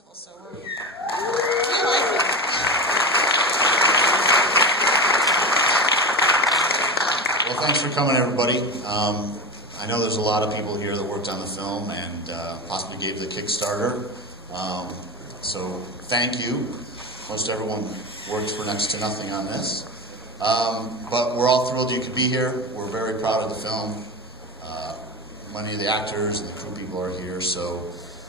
festival, so we're Well, thanks for coming, everybody. I know there's a lot of people here that worked on the film and possibly gave the Kickstarter. So thank you. Most everyone worked for next to nothing on this. But we're all thrilled you could be here. We're very proud of the film. Many of the actors and the crew people are here. So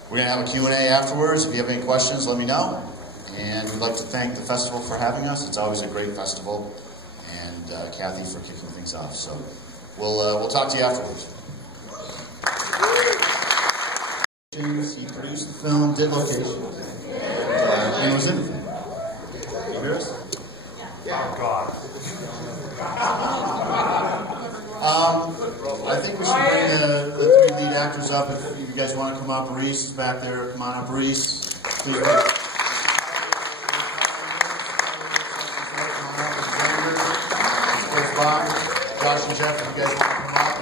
we're going to have a Q&A afterwards. If you have any questions, let me know. And we'd like to thank the festival for having us. It's always a great festival. And Kathy for kicking things off. So we'll talk to you afterwards. He produced the film, did locations, and was in the film. You hear us? Yeah. Oh, God. I think we should bring the three lead actors up. If you guys want to come up, Rhys is back there. Come on up, Rhys. Please come on up. Josh and Jeff, if you guys want to come up.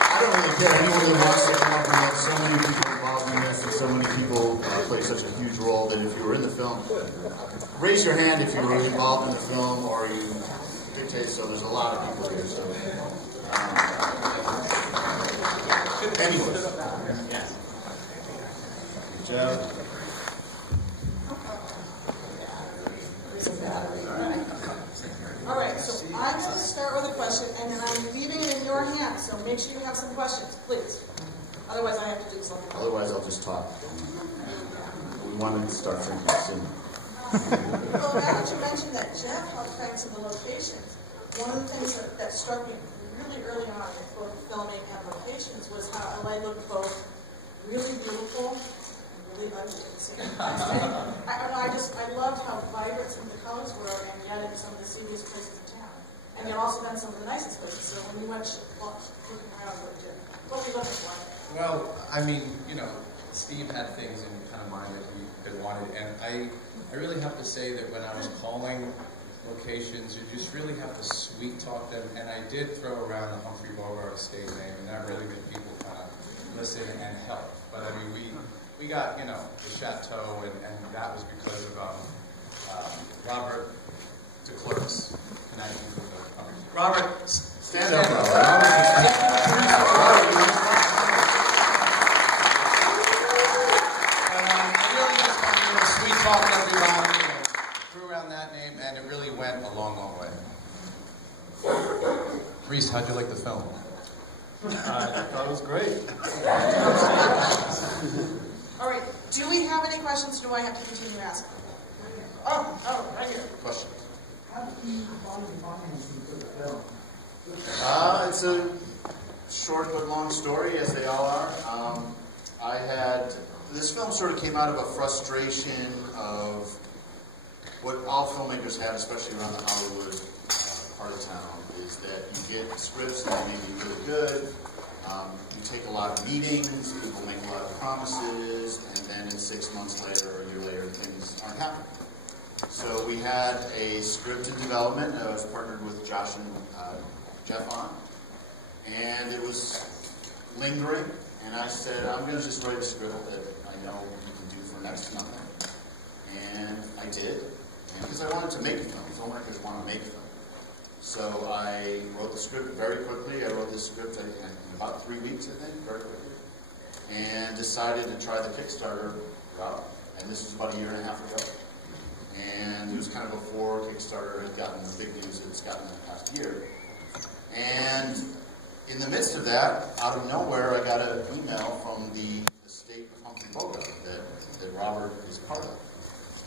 I don't really care. Anyone who wants to come up. We have so many people involved in this, and so many people play such a huge role that if you were in the film, raise your hand if you were involved in the film or you dictate. So there's a lot of people here. So, anyways, good job. all right, so I'm going to start with a question, and then I'm leaving it in your hands, so make sure you have some questions, please. Otherwise, I have to do something. Otherwise, I'll just talk. We wanted to start thinking soon. Well, now that you mentioned that Jeff helped find some of the locations, one of the things that struck me really early on in both filming and locations was how LA looked both really beautiful and really ugly at the same time. I loved how vibrant some of the colors were, and yet it was some of the seediest places in town. And yet also then some of the nicest places. So when you went looking around, what were you looking for? Well, I mean, you know, Steve had things in kind of mind that he wanted, and I really have to say that when I was calling locations, you just really have to sweet talk them, and I did throw around the Humphrey Bogart estate name, and that really made people kind of listen and help. But I mean, we got, you know, the chateau, and that was because of Robert DeClerc's connection with the Humphrey. Robert, stand up, Robert. Talking everybody, threw around that name, and it really went a long, long way. Rhys, how'd you like the film? I thought it was great. All right, do we have any questions, or do I have to continue asking? Oh, right here. Question. How did you find the financing for the film? It's a short but long story, as they all are. This film sort of came out of a frustration of what all filmmakers have, especially around the Hollywood part of town, is that you get scripts that may be really good, you take a lot of meetings, people make a lot of promises, and then 6 months later or a year later, things aren't happening. So we had a script in development. I was partnered with Josh and Jeff on, and it was lingering, and I said, I'm going to just write a script that I know you can do for next to nothing. And I did, and because I wanted to make a film. Filmmakers want to make a film. So I wrote the script very quickly. I wrote this script in about 3 weeks, I think, very quickly. And decided to try the Kickstarter route. And this was about a year and a half ago. And it was kind of before Kickstarter had gotten the big news that it's gotten in the past year. And in the midst of that, out of nowhere, I got an email from the estate of Humphrey Bogart that Robert is part of.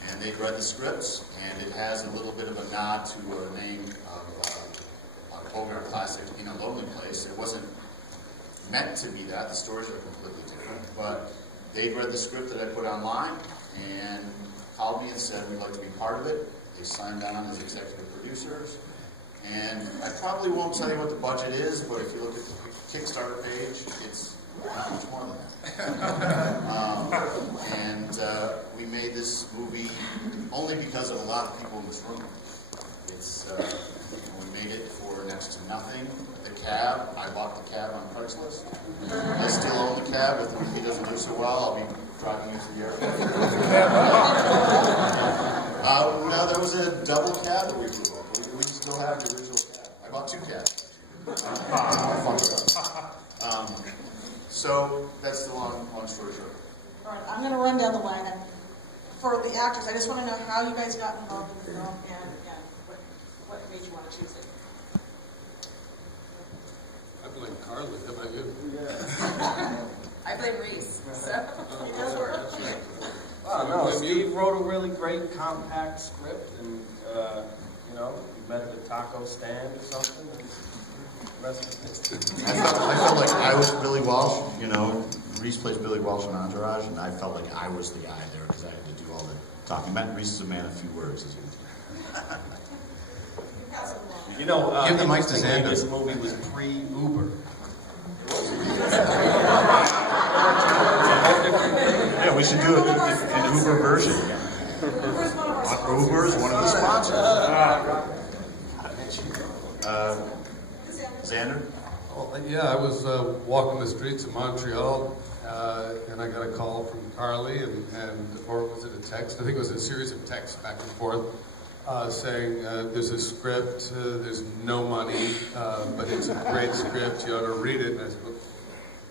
And they'd read the scripts, and it has a little bit of a nod to a name of a Bogart classic, In a Lonely Place. It wasn't meant to be that. The stories are completely different. But they'd read the script that I put online and called me and said, we'd like to be part of it. They signed on as executive producers. And I probably won't tell you what the budget is, but if you look at the Kickstarter page, it's not much more than that. We made this movie only because of a lot of people in this room. We made it for next to nothing. The cab, I bought the cab on Craigslist. I still own the cab. If he doesn't do so well, I'll be driving you to the airport. No, that was a double cab that we flew up. We still have the original cab. I bought 2 cabs. So that's the long story short. All right, I'm going to run down the line. For the actors, I just want to know how you guys got involved in the film and what made you want to choose it. I blame Carly. How about you? I blame Rhys. So. He does work. Well, no, Steve wrote a really great compact script, and you know, we met at a taco stand or something. And the rest is history. I felt like I was Billy Walsh. You know, Rhys plays Billy Walsh in Entourage, and I felt like I was the guy there because I had to do all the talking. Rhys is a man of few words, as you can tell. You know, Give the mic to interestingly, Xander. this movie was pre-Uber. Yeah, we should do an Uber version. Uber is one of the sponsors. Xander? Well, yeah, I was walking the streets of Montreal, and I got a call from Carly, or was it a text? I think it was a series of texts back and forth, saying there's a script, there's no money, but it's a great script, you ought to read it. And I said,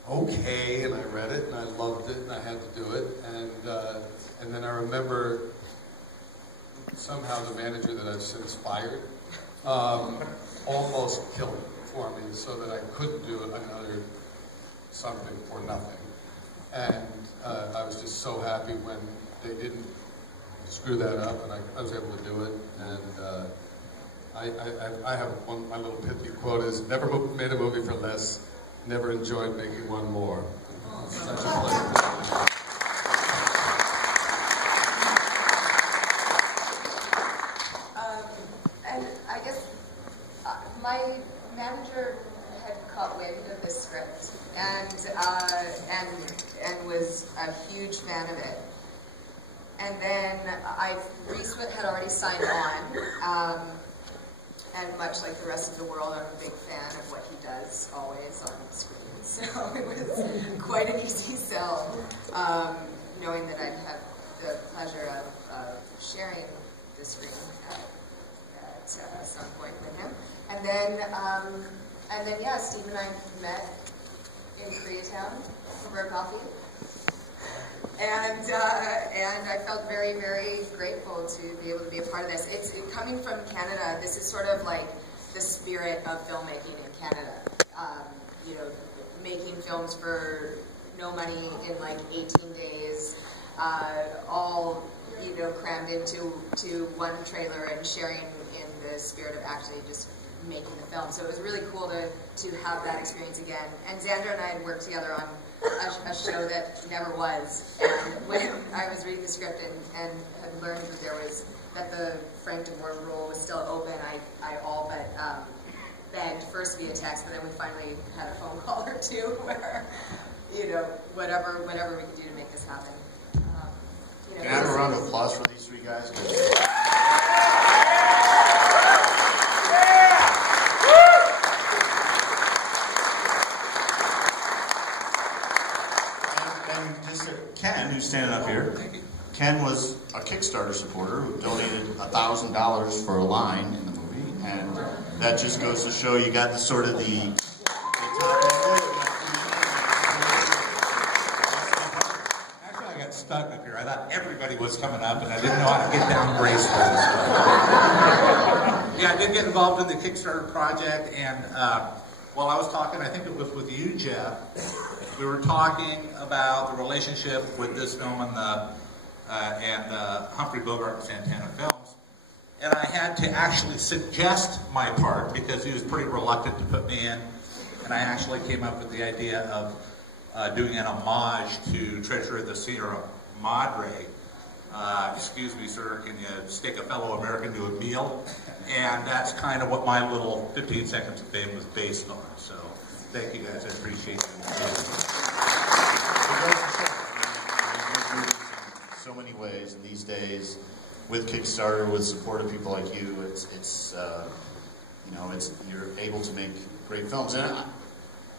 okay, and I read it, and I loved it, and I had to do it. And then I remember somehow the manager that I've since fired almost killed it for me so that I couldn't do another something for nothing. And I was just so happy when they didn't screw that up, and I was able to do it. And I have my little pithy quote is, never made a movie for less, never enjoyed making one more. Such a pleasure. And I guess my manager had caught wind of this script and was a huge fan of it. And then Rhys had already signed on, and much like the rest of the world, I'm a big fan of what he does always on screen. So it was quite an easy sell, knowing that I'd have the pleasure of sharing the screen at some point with him. And then yeah, Steve and I met in Koreatown over a coffee. And I felt very, very grateful to be able to be a part of this. Coming from Canada, this is sort of like the spirit of filmmaking in Canada. You know, making films for no money in like 18 days, all, you know, crammed into one trailer and sharing in the spirit of actually just making the film. So it was really cool to have that experience again. And Xander and I had worked together on a show that never was. And when I was reading the script and had learned that the Frank DeBoer role was still open, I all but begged first via text, but then we finally had a phone call or two where, you know, whatever we could do to make this happen. You know, Can I have a round of applause for these 3 guys? Ken, who's standing up here, Ken was a Kickstarter supporter who donated $1,000 for a line in the movie, and that just goes to show you got the sort of the Actually, I got stuck up here. I thought everybody was coming up, and I didn't know how to get down gracefully. Yeah, I did get involved in the Kickstarter project, and while I was talking, I think it was with you, Jeff, we were talking about the relationship with this film and the Humphrey Bogart and Santana films. And I had to actually suggest my part because he was pretty reluctant to put me in. And I actually came up with the idea of doing an homage to Treasure of the Sierra Madre. Excuse me, sir, can you stick a fellow American to a meal? And that's kind of what my little 15 Seconds of Fame was based on. So thank you guys, I appreciate it. So many ways, and these days, with Kickstarter, with support of people like you, you're able to make great films. And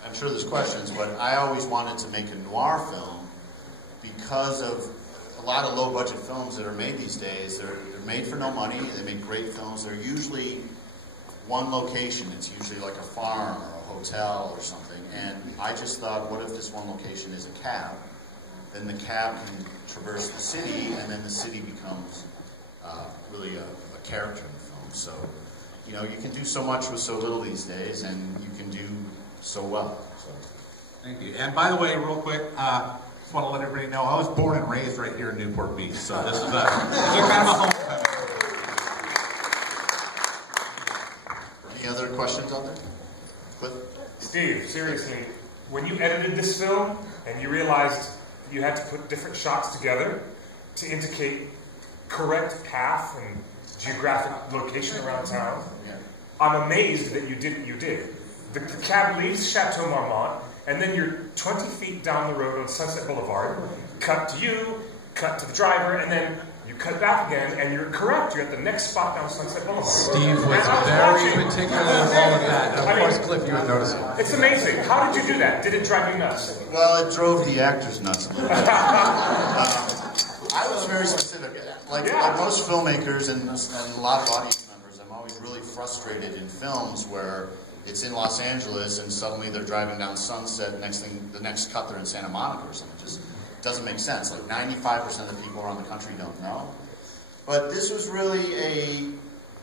I'm sure there's questions, but I always wanted to make a noir film because of a lot of low-budget films that are made these days, they're made for no money. They make great films. They're usually one location. It's usually like a farm or a hotel or something. And I just thought, what if this one location is a cab? Then the cab can traverse the city, and then the city becomes really a character in the film. So, you know, you can do so much with so little these days, and you can do so well. So. Thank you. And by the way, real quick, just want to let everybody know, I was born and raised right here in Newport Beach, so this is a kind of a homecoming. Any other questions out there? Cliff? Steve, seriously, when you edited this film and you realized you had to put different shots together to indicate correct path and geographic location around town, I'm amazed that you did what you did. The cab leaves Chateau Marmont, and then you're 20 feet down the road on Sunset Boulevard, cut to you, cut to the driver, and then you cut back again, and you're correct. You're at the next spot down Sunset Boulevard. Steve was very particular with all of that. And of course, Cliff, you would notice it. It's amazing. How did you do that? Did it drive you nuts? Well, it drove the actors nuts a little bit. I was very specific. Like most filmmakers and a lot of audience members, I'm always really frustrated in films where it's in Los Angeles and suddenly they're driving down Sunset. The next cut they're in Santa Monica or something. It just doesn't make sense. Like 95% of the people around the country don't know. But this was really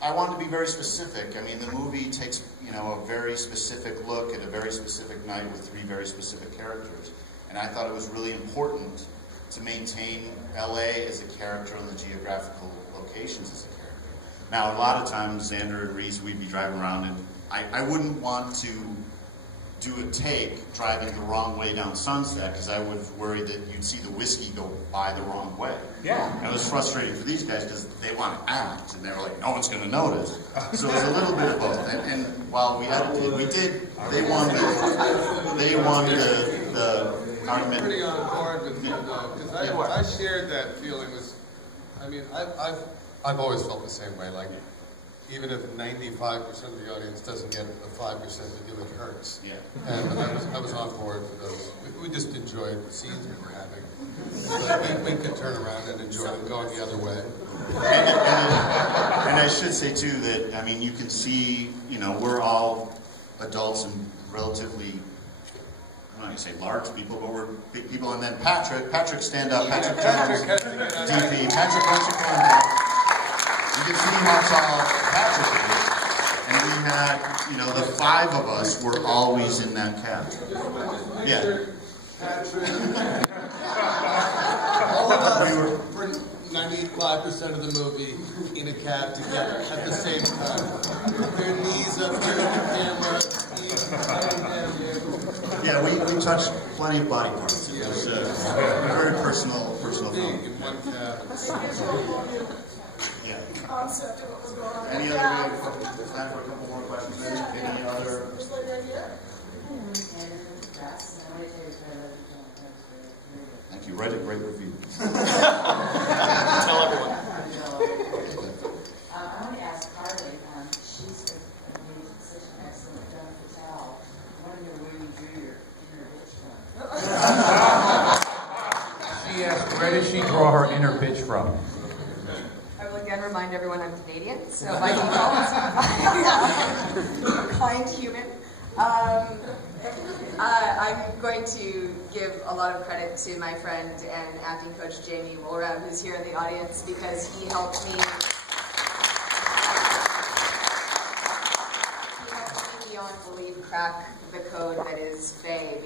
I wanted to be very specific. I mean, the movie takes, you know, a very specific look at a very specific night with 3 very specific characters. And I thought it was really important to maintain LA as a character and the geographical locations as a character. Now, a lot of times, Xander and Rhys, we'd be driving around, and I wouldn't want to do a take driving the wrong way down Sunset, because I was worried that you'd see the whiskey go by the wrong way. Yeah. And it was frustrating for these guys because they want to act, and they were like, no one's going to notice. So it was a little bit of both. And while we edited, they wanted the argument. I'm pretty on board with you, though, because I shared that feeling. I've always felt the same way. Like, even if 95% of the audience doesn't get the 5% to do it hurts. Yeah. And I was on board for those. We just enjoyed the scenes we were having. But we could turn around and enjoy them going the other way. And I should say, too, that, I mean, you can see, you know, we're all adults and relatively, I'm not going to say large people, but we're big people. And then Patrick, stand up. Patrick Jones, DP. Patrick, why don't you come down? You can see how tall Patrick is. And we had, you know, the 5 of us were always in that cab. Yeah. All of us for 95% of the movie in a cab together at the same time. Their knees up here at the camera. Yeah, we touched plenty of body parts. It was a very personal film. In one cab. Yeah. Concept of what was going on. Any other, we have time for a couple more questions. Any other? Thank you. Write a great review. Tell everyone. I want to ask Carly, she's such an excellent done Patel. I want to know where you drew your inner bitch from. She asked, where did she draw her inner bitch from? I will again remind everyone I'm Canadian, so by default, I'm kind human. I'm going to give a lot of credit to my friend and acting coach Jamie Woolram, who's here in the audience, because he helped me. He helped me beyond belief crack the code that is Faye.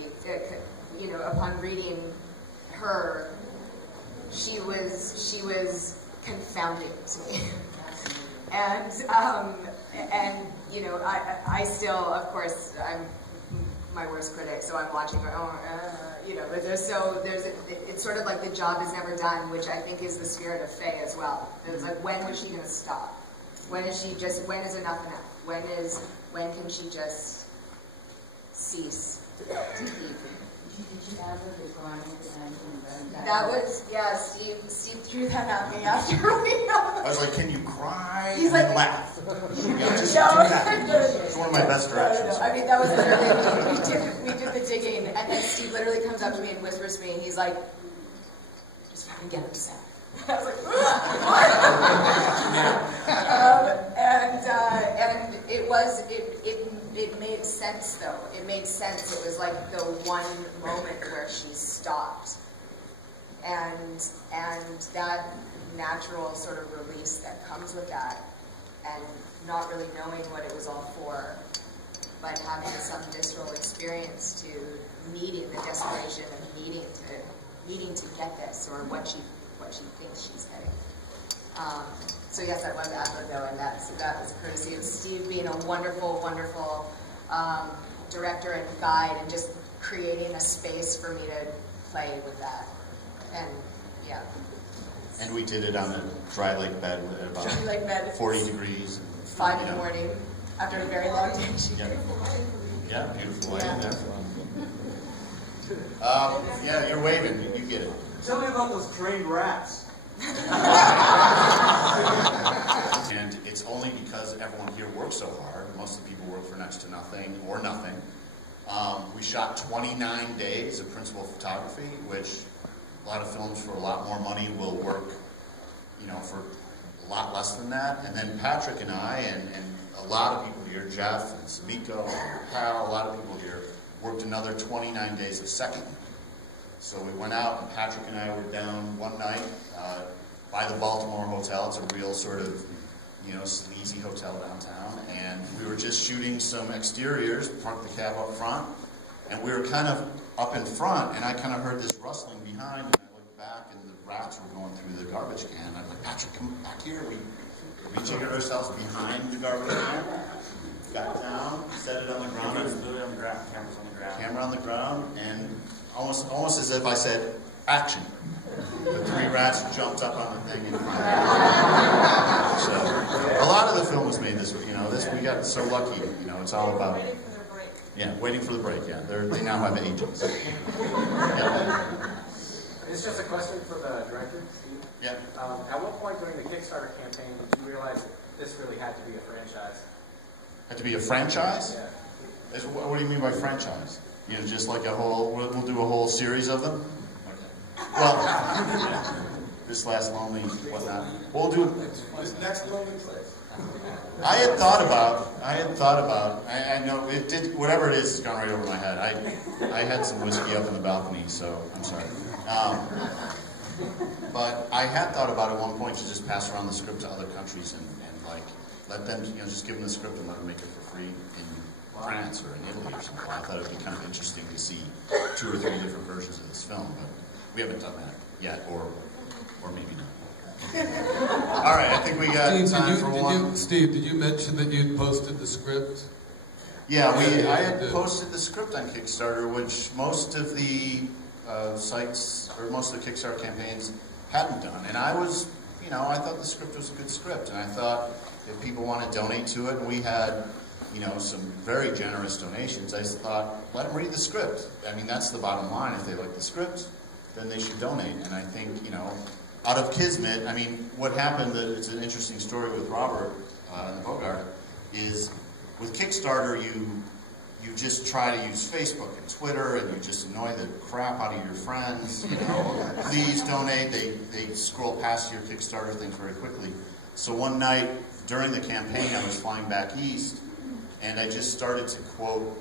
You know, upon reading her, she was confounding to me. And you know, I still, of course, I'm my worst critic, so I'm watching her, you know, but it's sort of like the job is never done, which I think is the spirit of Faye as well. It was like, when was she going to stop? When is enough enough? When can she just cease? That was, yeah, Steve threw that at me after reading I was like, can you cry He's and like, laugh? Yeah, just do that. It's one of my best directions. No. I mean, that was literally, we did the digging, and then Steve literally comes up to me and whispers to me, and he's like, just and get upset. I was like, what? And it made sense though. It made sense. It was like the one moment where she stopped, and that natural sort of release that comes with that, and not really knowing what it was all for, but having some visceral experience to meeting the desperation of needing to get this, or what she thinks she's getting. So yes, that was Africa, and that was courtesy of Steve being a wonderful, wonderful director and guide, and just creating a space for me to play with that. And yeah. And we did it on a dry lake bed at about 40 degrees. 5 in the morning, after a very long day. Yeah, beautiful lighting there. Yeah, you're waving. You get it. Tell me about those trained rats. And it's only because everyone here works so hard. Most of the people work for next to nothing or nothing. We shot 29 days of principal photography, which a lot of films for a lot more money will work, for a lot less than that. And then Patrick and I, and a lot of people here, Jeff and Samiko and Pal, a lot of people here, worked another 29 days of second. So we went out, and Patrick and I were down one night by the Baltimore Hotel. It's a real sort of, sleazy hotel downtown. And we were just shooting some exteriors, parked the cab up front, and we were kind of up in front, and I kind of heard this rustling behind, and I looked back, and the rats were going through the garbage can. I'm like, Patrick, come back here. We took ourselves behind the garbage can, got down, set it on the ground. Camera on the ground, and almost as if I said, action. The 3 rats jumped up on the thing and so a lot of the film was made this week. We got so lucky. It's all about waiting for the break. Yeah, they now have agents. Yeah. It's just a question for the director, Steve. Yeah. At what point during the Kickstarter campaign did you realize that this really had to be a franchise? Had to be a franchise? Yeah. What do you mean by franchise? Just like we'll do a whole series of them? Okay. Well, this last lonely, whatnot. We'll do This next lonely place. I had thought about, I know, it did, whatever it is, it's gone right over my head. I had some whiskey up in the balcony, so I'm sorry. But I had thought about at one point to just pass around the script to other countries and let them, just give them the script and let them make it for free in France or in Italy or something. I thought it would be kind of interesting to see 2 or 3 different versions of this film, but we haven't done that yet, or maybe not. All right, I think we got time for one. Steve, did you mention that you'd posted the script? Yeah, I had posted the script on Kickstarter, which most of the sites, or most of the Kickstarter campaigns hadn't done. And I was, I thought the script was a good script, and I thought if people want to donate to it, and we had, some very generous donations, I thought, let them read the script. I mean, that's the bottom line. If they like the script, then they should donate. And I think, out of Kismet, I mean, what happened, it's an interesting story with Robert and Bogart, is with Kickstarter, you just try to use Facebook and Twitter, and you just annoy the crap out of your friends, please donate. They scroll past your Kickstarter things very quickly. So one night during the campaign, I was flying back east, and I just started to quote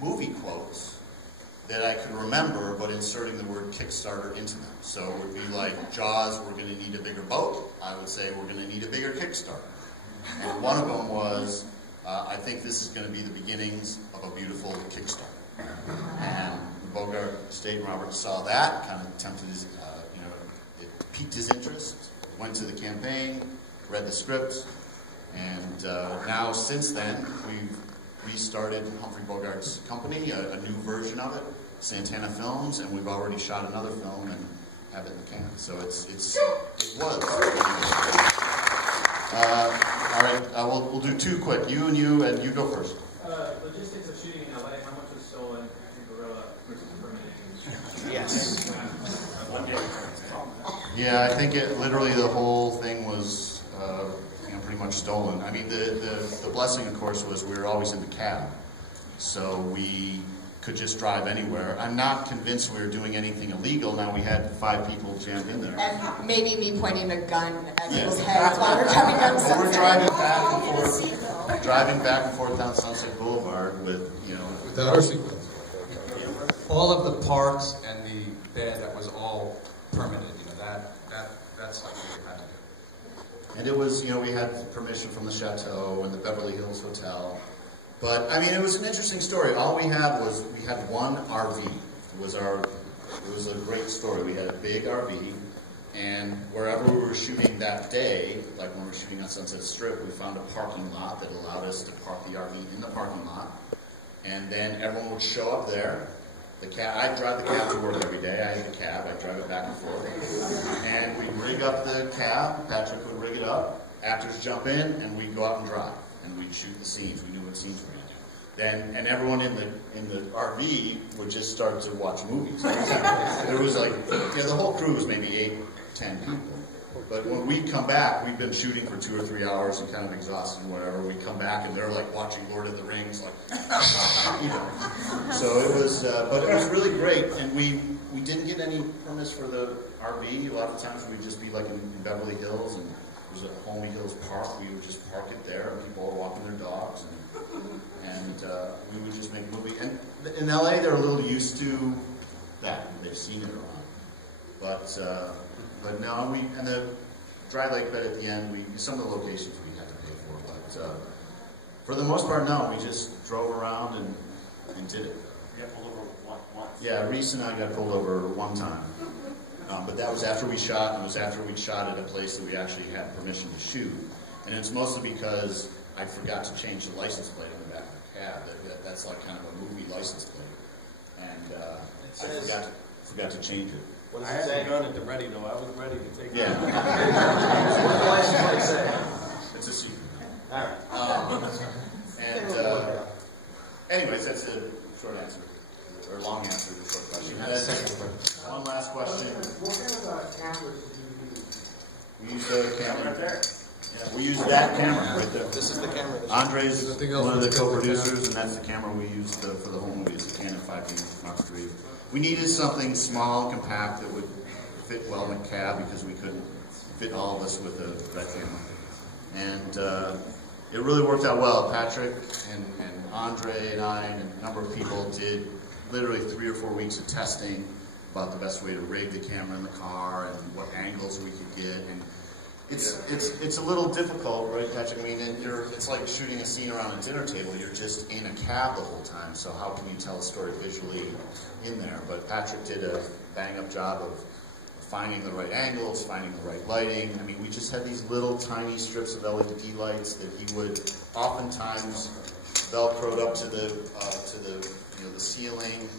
movie quotes that I could remember, but inserting the word Kickstarter into them. So it would be like, Jaws, we're going to need a bigger boat. I would say, we're going to need a bigger Kickstarter. And one of them was, I think this is going to be the beginnings of a beautiful Kickstarter. And Bogart, State, and Robert saw that, kind of tempted his, it piqued his interest, went to the campaign, read the script, and now since then, we've restarted Humphrey Bogart's company, a new version of it, Santana Films, and we've already shot another film and have it in the can. So it was. All right, we'll do 2 quick. You go first. Logistics of shooting in LA, how much was stolen in Gorilla versus permanent? Yes. Yeah, I think literally the whole thing was pretty much stolen. I mean, the blessing, of course, was we were always in the cab. So we could just drive anywhere. I'm not convinced we were doing anything illegal. Now we had 5 people jammed in there. And maybe me pointing a gun at Yes. people's heads while we're coming down Well, Sunset. we're driving back and forth down Sunset Boulevard with, you know, Without our seatbelts. All of the parks and the bed, that was all permitted, you know, that's like what we had to do. and it was, you know, we had permission from the Chateau and the Beverly Hills Hotel. But, I mean, it was an interesting story. All we had was, we had one RV. It was a great story. We had a big RV, and wherever we were shooting that day, like when we were shooting on Sunset Strip, we found a parking lot that allowed us to park the RV in the parking lot. And then everyone would show up there. I'd drive the cab to work every day. I had a cab. I'd drive it back and forth. And we'd rig up the cab. Patrick would rig it up. Actors jump in, and we'd go out and drive. And we'd shoot the scenes. We knew what scenes we were going to do. Then, and everyone in the RV would just start to watch movies. There was like, yeah, the whole crew was maybe 8, 10 people. But when we come back, we've been shooting for 2 or 3 hours and kind of exhausted and whatever. We come back and they're like watching Lord of the Rings, like, you know. So it was, but it was really great. And we didn't get any permits for the RV. A lot of times we'd just be like in Beverly Hills, and there was a Homey Hills Park. We would just park it there, and people were walking their dogs, and we would just make a movie. And in LA, they're a little used to that. They've seen it around. But no, and the dry lake bed at the end, some of the locations we had to pay for, but for the most part, no, we just drove around and did it. You got pulled over once. Yeah, Rhys and I got pulled over one time, but that was after we shot, and it was after we'd shot at a place that we actually had permission to shoot, and it's mostly because I forgot to change the license plate on the back of the cab. That's like kind of a movie license plate, and I forgot to change it. I had that gun at the ready, though. I was ready to take it. Yeah. What the license plate say? It's a secret. All right. Anyways, that's a short answer, or long answer to a short question. One last question. What kind of cameras did you use? We used the camera Right there. Yeah, we used that camera right there. This is the camera. Andre's one of the co-producers, and that's the camera we used for the whole movie. It's a Canon 5D Mark III. We needed something small and compact that would fit well in the cab because we couldn't fit all of us with that camera. And it really worked out well. Patrick and Andre and I and a number of people did literally 3 or 4 weeks of testing about the best way to rig the camera in the car and what angles we could get. And it's a little difficult, right, Patrick? I mean, it's like shooting a scene around a dinner table. You're just in a cab the whole time, so how can you tell a story visually in there? But Patrick did a bang-up job of finding the right angles, finding the right lighting. I mean, we just had these little tiny strips of LED lights that he would oftentimes velcroed up to the ceiling.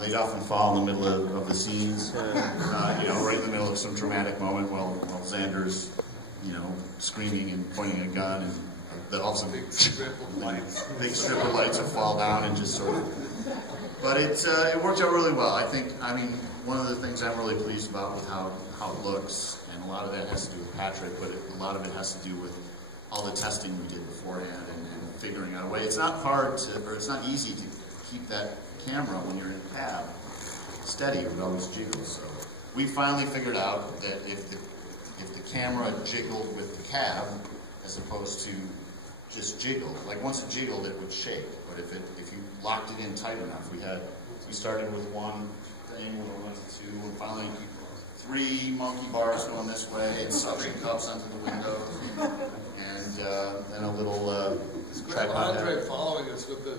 They'd often fall in the middle of the scenes, right in the middle of some dramatic moment while Xander's, screaming and pointing a gun, and then also big strip of lights would fall down and just sort of. But it worked out really well. I mean, one of the things I'm really pleased about with how it looks, and a lot of that has to do with Patrick, but a lot of it has to do with all the testing we did beforehand and figuring out a way. It's not it's not easy to keep that camera when you're in a cab steady. It would always jiggle. So we finally figured out that if the camera jiggled with the cab as opposed to just jiggled, like once it jiggled it would shake, but if you locked it in tight enough, we started with one thing, we went to 2, and finally 3 monkey bars going this way and suction cups onto the window, and then a little tripod. Andre following us with the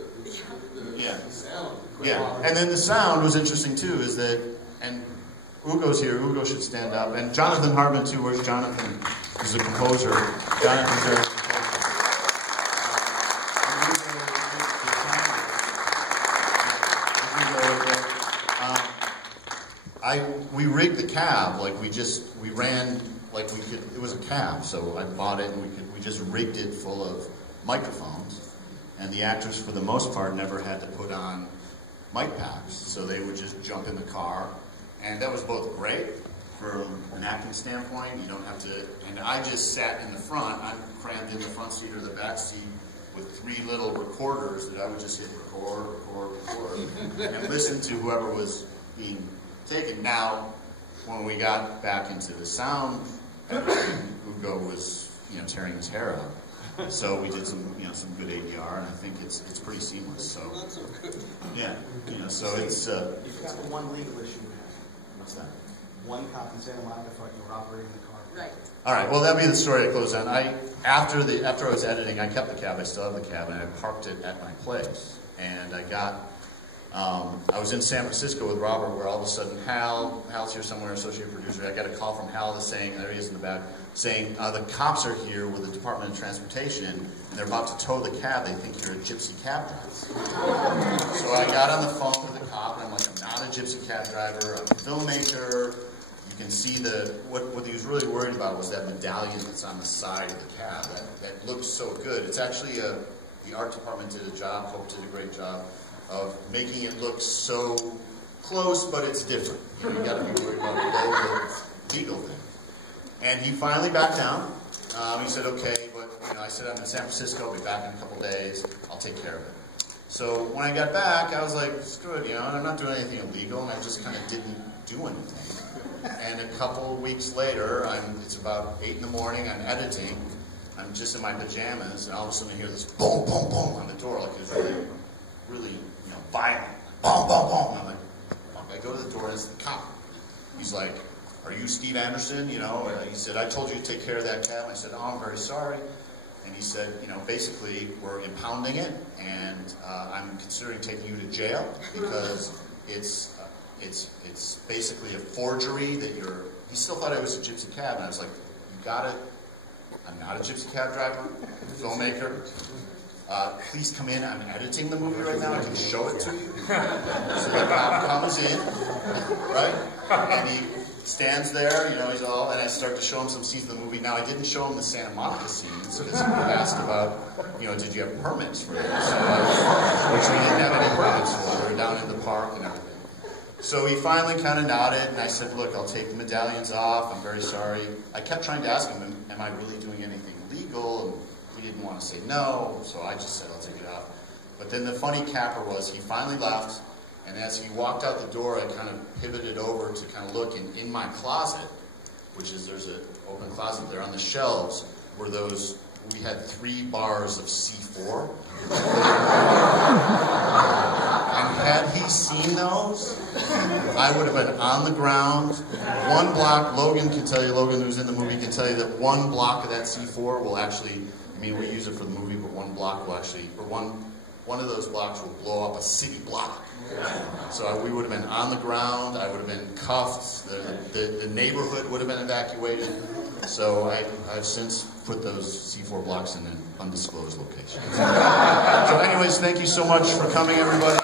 sound. Yeah, and then the sound was interesting too, is that, and Ugo's here, Ugo should stand up, and Jonathan Hartman too. Where's Jonathan? He's a composer. Jonathan's there. We rigged the cab, like we ran, like we could, it was a cab, so I bought it and we just rigged it full of microphones, and the actors for the most part never had to put on mic packs, so they would just jump in the car, and that was both great from an acting standpoint. You don't have to, and I just sat in the front. I'm crammed in the front seat or the back seat, with 3 little recorders that I would just hit record, and listen to whoever was being taken. Now, when we got back into the sound, Ugo was, tearing his hair out. So we did some good ADR, and I think it's pretty seamless. So yeah, so it's. You've got the one legal issue we have. What's that? One cop in Santa Monica thought you were operating the car. Right. All right. Well, that'll be the story I close on. After I was editing, I kept the cab. I still have the cab, and I parked it at my place. And I got. I was in San Francisco with Robert, where all of a sudden Hal's here somewhere, associate producer. I got a call from Hal saying, there he is in the back, saying the cops are here with the Department of Transportation, and they're about to tow the cab. They think you're a gypsy cab driver. So I got on the phone with the cop, and I'm like, I'm not a gypsy cab driver. I'm a filmmaker. You can see what he was really worried about was that medallion that's on the side of the cab. That looks so good. It's actually the art department did a job. Hope did a great job of making it look so close, but it's different. You got to be worried about the legal thing. And he finally backed down. He said, okay, but I said, I'm in San Francisco. I'll be back in a couple days. I'll take care of it. So when I got back, I was like, screw it, and I'm not doing anything illegal, and I just kind of didn't do anything. And a couple weeks later, it's about 8 in the morning, I'm editing, I'm just in my pajamas, and all of a sudden I hear this boom, boom, boom on the door, like it was really violent. Boom, boom, boom. And I'm like, fuck. I go to the door, and it's the cop. He's like, are you Steve Anderson? And he said, I told you to take care of that cab. And I said, oh, I'm very sorry. And he said, basically, we're impounding it, and I'm considering taking you to jail because it's basically a forgery that he still thought I was a gypsy cab, and I was like, you got it. I'm not a gypsy cab driver, filmmaker. Please come in. I'm editing the movie right now. I can show it to you. So the cop comes in, right? And he stands there, he's all, and I start to show him some scenes of the movie. Now, I didn't show him the Santa Monica scenes because he asked about, did you have permits for this? Which we didn't have any permits for. We were down in the park and everything. So he finally kind of nodded, and I said, look, I'll take the medallions off. I'm very sorry. I kept trying to ask him, am I really doing anything legal? And he didn't want to say no, so I just said, I'll take it off. But then the funny capper was he finally left, and as he walked out the door, I kind of pivoted over to kind of look, and in my closet, there's an open closet there, on the shelves were we had 3 bars of C4. And had he seen those, I would have been on the ground. 1 block, Logan who's in the movie, can tell you that 1 block of that C4 will actually, we use it for the movie, but 1 block will actually, or one of those blocks will blow up a city block. So we would have been on the ground, I would have been cuffed, the neighborhood would have been evacuated. So I've since put those C4 blocks in an undisclosed location. So anyways, thank you so much for coming, everybody.